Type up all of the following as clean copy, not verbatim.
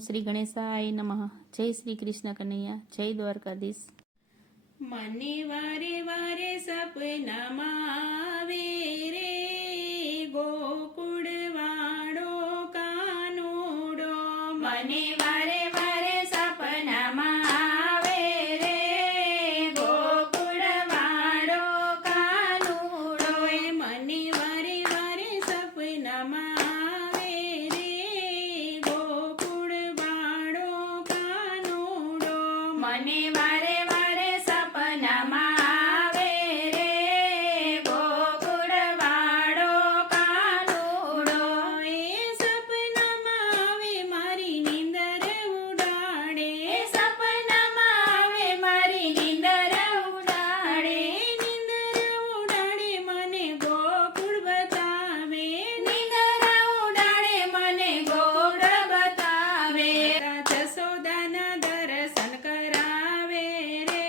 શ્રી ગણેશાય નમઃ. જય શ્રી કૃષ્ણ કનૈયા, જય દ્વારકાધીશ. મને વારે વારે સપનામાં આવે રે ગોકુળ વાળો કાનુડો. મને વારે વારે સપનામાં આવે રે ગોકુળ વાળો કાનુડો. મને વારે વારે સપનામાં આવે રે ગોકુળ વાળો કાનુડો. મને વારે વારે સપનામાં આવે રે ગોકુળ વાળો કાનુડો. એ સપનામાં આવે મારી નીંદર ઉડાડે. સપનામાં આવે મારી નીંદર ઉડાડે. નીંદર ઉડાડે મને ગોકુળ બતાવે. નીંદર ઉડાડે મને ગોકુળ બતાવે. જશોદાના દર્શન કરાવે રે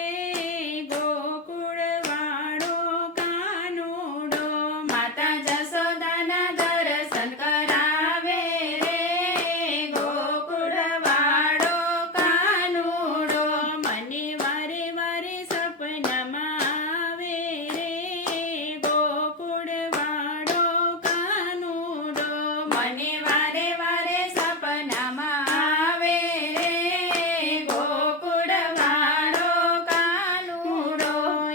ગોકુળ વાળો કાનુડો. માતા જશોદાના દર્શન કરાવે રે ગોકુળ વાળો કાનુડો. મને વારે વારે સપનામાં આવે રે ગોકુળ વાળો કાનુડો. મને વારે વારે સપનામાં આવે રે ગોકુળ વાળો કાનુડો.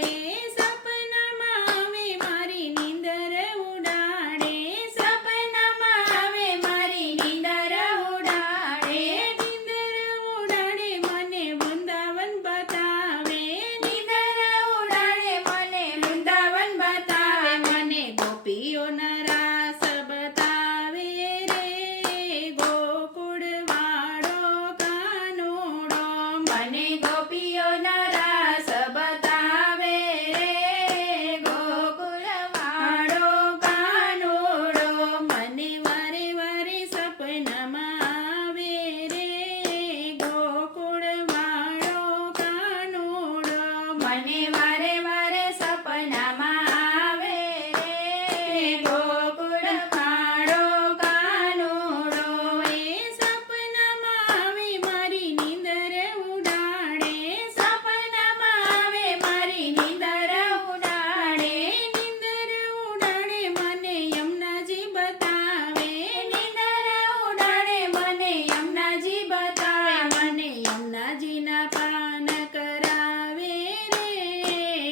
એ સપનામાં આવે મારી નીંદર ઉડાડે. સપનામાં આવે મારી નીંદર ઉડાડે. નીંદર ઉડાડે મને વૃંદાવન બતાવે. નીંદર ઉડાડે મને વૃંદાવન બતાવે. મને ગોપીઓના રાસ બતાવે રે ગોકુળ વાળો કાનુડો. મને ગોપીઓના રાસ બતાવે રે ગોકુળ વાળો કાનુડો. મને વારે વારે સપનામાં આવે રે ગોકુળ વાળો કાનુડો. મને વારે વારે સપનામાં આવે રે ગોકુળ વાળો કાનુડો. એ સપનામાં આવે મારી નીંદર ઉડાડે. સપનામાં આવે મારી નીંદર ઉડાડે. નીંદર ઉડાડે મને યમુનાજી બતાવે. નીંદર ઉડાડે મને યમુનાજી બતાવે. મને યમુનાજીના પાન કરાવે રે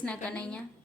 કૃષ્ણ કનૈયા